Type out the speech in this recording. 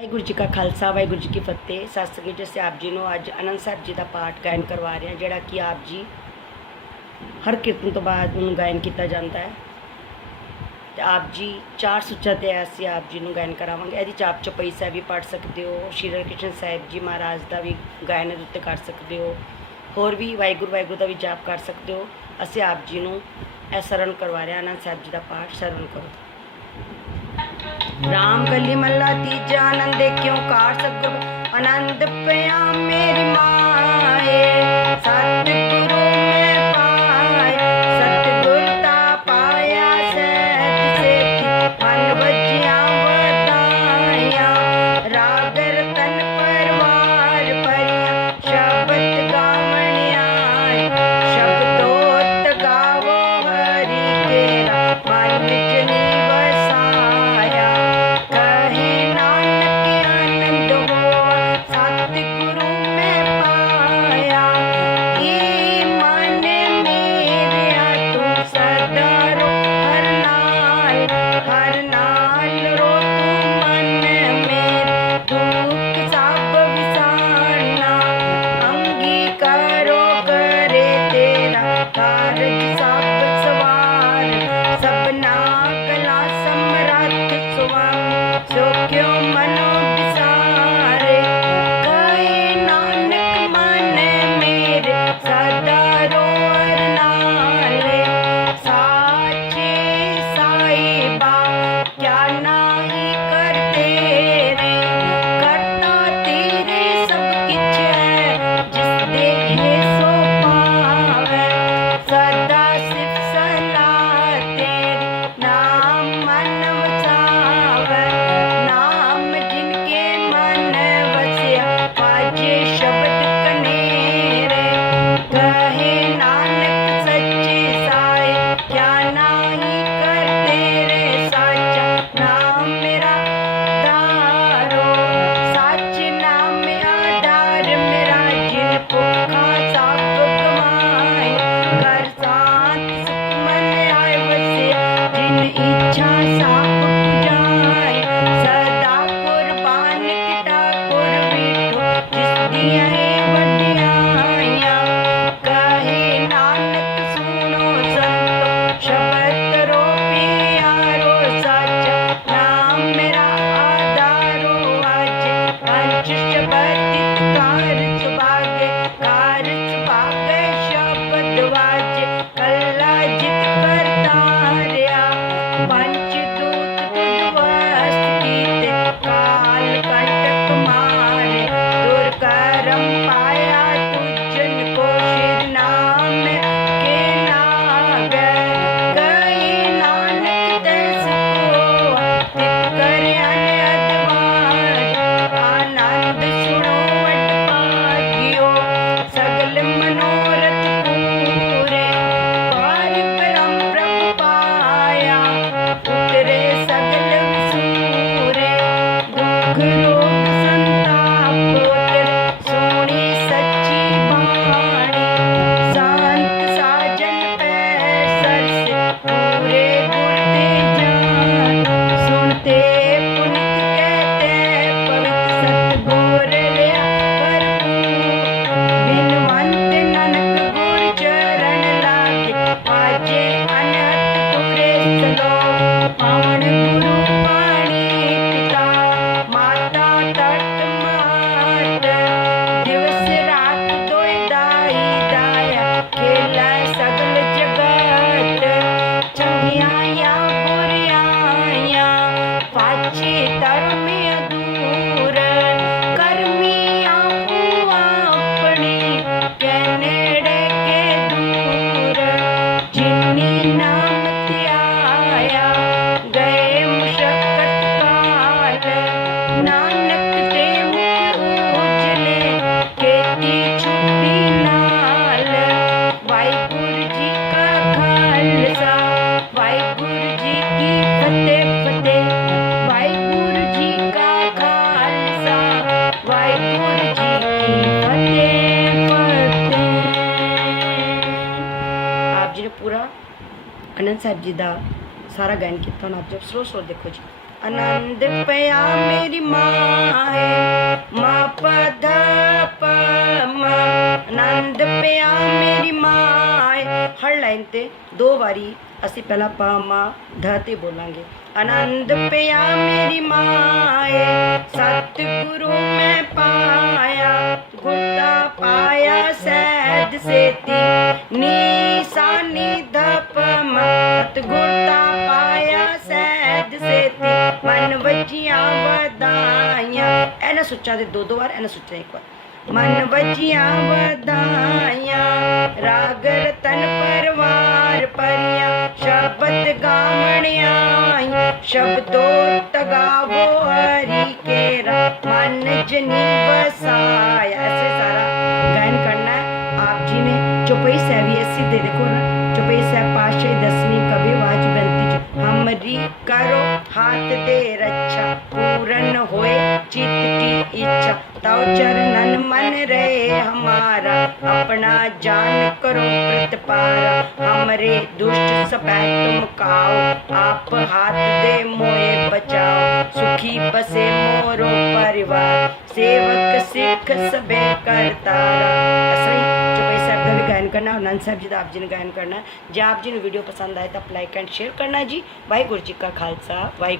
ਵਾਹਿਗੁਰੂ ਜੀ ਕਾ ਖਾਲਸਾ, ਵਾਹਿਗੁਰੂ ਜੀ ਕੀ ਫਤਿਹ। ਸਤਿ ਸ੍ਰੀ ਅਕਾਲ ਜੀ ਆਪ ਜੀ ਨੂੰ ਅੱਜ ਅਨੰਦ ਸਾਹਿਬ ਜੀ ਦਾ ਪਾਠ ਗਾਇਨ ਕਰਵਾ ਰਹੇ ਹਾਂ, ਜਿਹੜਾ ਕਿ ਆਪ ਜੀ ਹਰ ਕੀਰਤਨ ਤੋਂ ਬਾਅਦ ਉਹਨੂੰ ਗਾਇਨ ਕੀਤਾ ਜਾਂਦਾ ਹੈ। ਤੇ ਆਪ ਜੀ ਚਾਰ ਸੁੱਚਾ ਤੇ ਐਸੀ ਆਪ ਜੀ ਨੂੰ ਗਾਇਨ ਕਰਾਵਾਂਗੇ। ਇਹਦੀ ਚਾਪ ਚਪਈ ਸਾਹਿਬ ਵੀ ਪੜ ਸਕਦੇ ਹੋ, ਸ਼੍ਰੀ ਕ੍ਰਿਸ਼ਨ ਸਾਹਿਬ ਜੀ ਮਹਾਰਾਜ ਦਾ ਵੀ ਗਾਇਨ ਦੇ ਉੱਤੇ ਕਰ ਸਕਦੇ ਹੋ। ਹੋਰ ਵੀ ਵਾਹਿਗੁਰੂ ਵਾਹਿਗੁਰੂ ਦਾ ਵੀ ਜਾਪ ਕਰ ਸਕਦੇ ਹੋ। ਅਸੀਂ ਆਪ ਜੀ ਨੂੰ ਇਹ ਸਰਣ ਕਰਵਾ ਰਹੇ ਹਾਂ, ਅਨੰਦ ਸਾਹਿਬ ਜੀ ਦਾ ਪਾਠ ਸਰਨ ਕਰੋ। RAM ਕਲੀ ਮੱਲਾ ਤੀਜਾ ਆਨੰਦ ਕਿਉ ਕਾਰ ਸਭ ਆਨੰਦ ਪਿਆ ਮੇਰੀ ਮਾਏ ਸਤਿ ਆਪਣਾ ਕਲਾ ਸਮਰੱਥ ਸੁਆ ਸੋ ਕਿਉ ਮਨ ਤਰ੍ਹਾਂ ਅਨੰਦ ਸਾਹਿਬ ਜੀ ਦਾ ਸਾਰਾ ਗਾਇਨ ਕੀਤਾ ਆਪ ਜਬ ਸਲੋ ਸਲੋ ਦੇਖੋ ਜੀ। ਆਨੰਦ ਪਿਆ ਮੇਰੀ ਮਾਂ ਮਾ ਪਧਾ ਪਮਾ ਆਨੰਦ ਪਿਆ ਮੇਰੀ ਮਾਂ ਹਰ ਲਾਈਨ ਤੇ ਦੋ ਵਾਰੀ ਅਸੀਂ ਪਹਿਲਾਂ ਪਾ, ਮਾ, ਧਾ ਤੇ ਬੋਲਾਂਗੇ। ਆਨੰਦ ਪਿਆ ਮੇਰੀ ਮਾਂ ਹੈ ਸਤਿਗੁਰੂ ਮੈਂ ਪਾਇਆ ਗੁੱਟਾ ਪਾਇਆ ਸਹਿਜ ਸੇਤੀ। ਨੀ ਸਾਨੀ ਧਪ ਮ ਪਾਇਆ ਸਹਿਜ ਸੇਤੀ, ਮਨ ਵਜੀਆਂ ਵਧਾਈਆਂ। ਇਹਨਾਂ ਸੁੱਚਾਂ ਦੇ ਦੋ ਦੋ ਵਾਰ ਇਹਨਾਂ ਸੁੱਚਾਂ ਇੱਕ ਵਾਰ। ਮਨ ਵਜੀਆਂ ਵਧਾਈਆਂ ਰਾਗ ਰਤਨ ਪਰਵਾਰ ਪਰਿਆ, ਸ਼ਬਦ ਗਾਵਣਿਆ ਸ਼ਬਦੋ ਤਗਾਵੋ ਹਰੀ ਕੇਰਾ, ਮਨ ਜਨੀ प्रसिद्ध है देखो ना चौपाई साहब पाशे दसवीं कवि वाच बनती जो हमरी करो हाथ दे रक्षा पूरन होए चित की इच्छा तव चरणन मन रहे हमारा अपना जान करो प्रतपारा हमरे दुष्ट सपै तुम काओ आप हाथ दे मोए बचाओ सुखी बसे मोरो परिवार सेवक सिख सबे करतारा ਦਾ ਵੀ ਗਾਇਨ ਕਰਨਾ ਆਨੰਦ ਸਾਹਿਬ ਜੀ ਦਾ ਆਪ ਜੀ ਨੇ ਗਾਇਨ ਕਰਨਾ ਜੇ ਆਪ ਜੀ ਨੂੰ ਵੀਡੀਓ ਪਸੰਦ ਆਏ ਤਾਂ ਲਾਈਕ ਐਂਡ ਸ਼ੇਅਰ ਕਰਨਾ ਜੀ ਵਾਹਿਗੁਰੂ ਜੀ ਕਾ ਖਾਲਸਾ ਵਾਹਿਗੁਰੂ